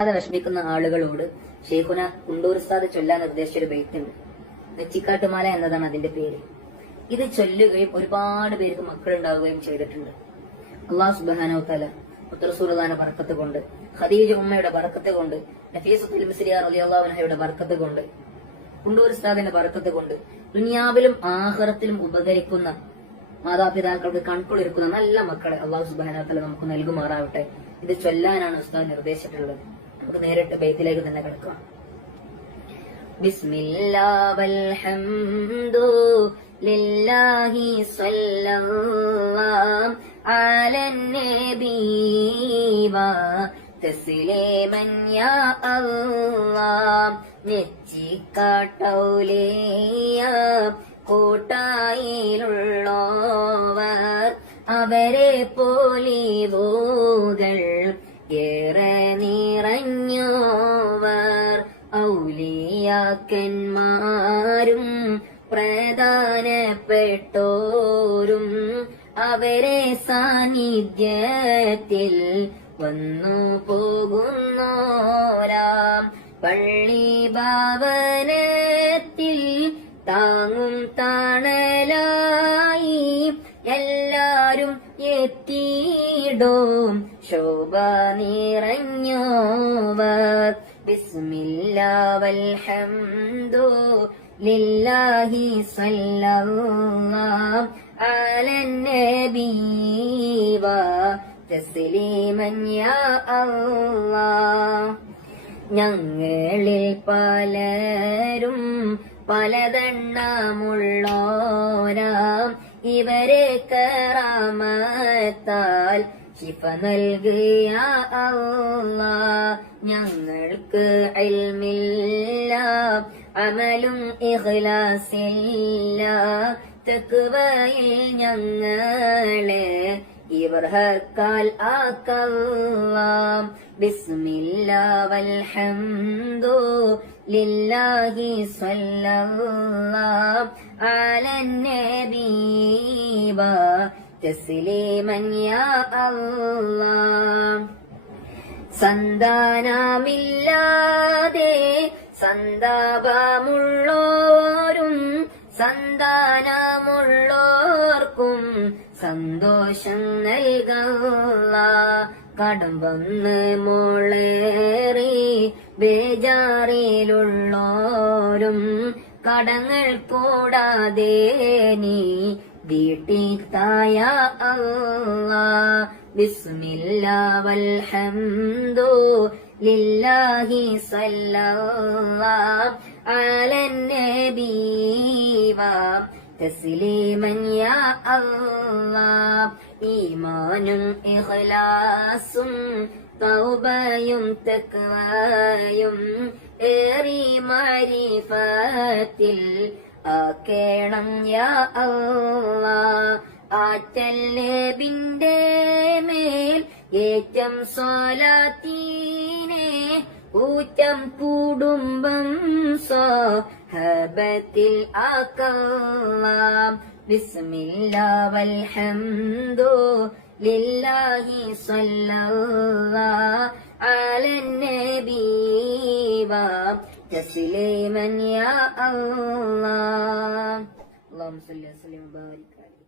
അത് വിഷമിക്കുന്ന ആളുകളോട് ഷെയ്ഖുന കുണ്ടൂർ ഉസ്താദ് ചൊല്ലാൻ നിർദ്ദേശിച്ച ഒരു ബെയ്ത്തുണ്ട് നെച്ചിക്കാട്ടുമാല എന്നതാണ് അതിന്റെ പേര്. ഇത് ചൊല്ലുകയും ഒരുപാട് പേർക്ക് മക്കളുണ്ടാവുകയും ചെയ്തിട്ടുണ്ട്. അള്ളാഹു സുബാനോ തല മുത്തറസൂർദാന ബർക്കത്ത് കൊണ്ട് ഖദീജ ഉമ്മയുടെ ബർക്കത്ത് കൊണ്ട് നഫീസുൽ മിസ്രിയാർ അലി അള്ളാഹുനഹയുടെ ബർക്കത്ത് കൊണ്ട് കുണ്ടൂർ ഉസ്താദിന്റെ ബർക്കത്ത് കൊണ്ട് ദുനിയാവിലും ആഹ്റത്തിലും ഉപകരിക്കുന്ന മാതാപിതാക്കൾക്ക് കൺകുളിർക്കുന്ന നല്ല മക്കളെ അള്ളാഹു സുബാനാത്തല നമുക്ക് നൽകുമാറാവട്ടെ. ഇത് ചൊല്ലാനാണ് ഉസ്താദ് നിർദ്ദേശിച്ചിട്ടുള്ളത്. നമുക്ക് നേരിട്ട് ബൈത്തിലേക്ക് തന്നെ കിടക്കാം. ബിസ്മില്ലാവൽഹംദു ലില്ലാഹി അലന്നബീ യാ അല്ലാഹ് കൂട്ടായിലുള്ളവർ അവരെ പോലിവോകൾ ഏറെ നിറഞ്ഞോവർ ഔലിയാക്കന്മാരും പ്രധാനപ്പെട്ടോരും അവരെ സാന്നിധ്യത്തിൽ വന്നു പോകുന്നോരാം പള്ളി ഭാവനത്തിൽ താങ്ങും താണലായി എല്ലാരും എത്തിയിടും. ശോഭ നിറഞ്ഞോവർ. ബിസ്മില്ലാ വൽഹംദു ലില്ലാഹി സല്ലല്ലാഹ് വ തസ്ലീമൻ യാ അല്ലാഹ്. ഞങ്ങളിൽ പലരും പലതെണ്ണമുള്ളോരാം ഇവരെ കറാമത്താൽ ശിഫ നൽകിയ ഞങ്ങൾക്ക് അൽമില്ല അമലും ഇഖ്ലാസില്ല. തെക്കുവയിൽ ഞങ്ങളെ ഇവർ ഹർക്കാൽ ആക്കാം ബിസ്മില്ല വൽഹംദു ലില്ലാഹി സ്വല്ലല്ലാഹ് അലൻ നബി വ തസ്ലീമൻ യാ അല്ലാഹ് സന്താനമില്ലാതെ സന്താപമുള്ളോരും സന്താനമുള്ളോർക്കും സന്തോഷം നൽകല്ല കടം വന്ന് മോളേറി ബേജാറിലുള്ളോരും കടങ്ങൾ കൂടാതെ നീ വീട്ടിത്തായ തായ ബിസ്മില്ല വൽഹംദു ലില്ലാഹി സല്ലല്ലാഹ് അലൻ നബി തസ്ലീമൻ യാ അല്ലാഹ് ഈമാനും ഇഖ്ലാസും തൗബയും തക്വയും ഏറി മാരിഫത്തിൽ ആക്കേണം യാ അല്ലാഹ് ആറ്റൽ നബിന്റെ മേൽ ഏറ്റം സോലാത്തീനെ ഊറ്റം കുടുംബം സോഹബത്തിൽ ആക്കാം ബിസ്മില്ല വൽഹംദു ലില്ലാഹി സ്വല്ലല്ലാഹ് അലൻ നബി വ തസ്ലീമൻ യാ അല്ലാഹ് اللهم صل وسلم وبارك عليه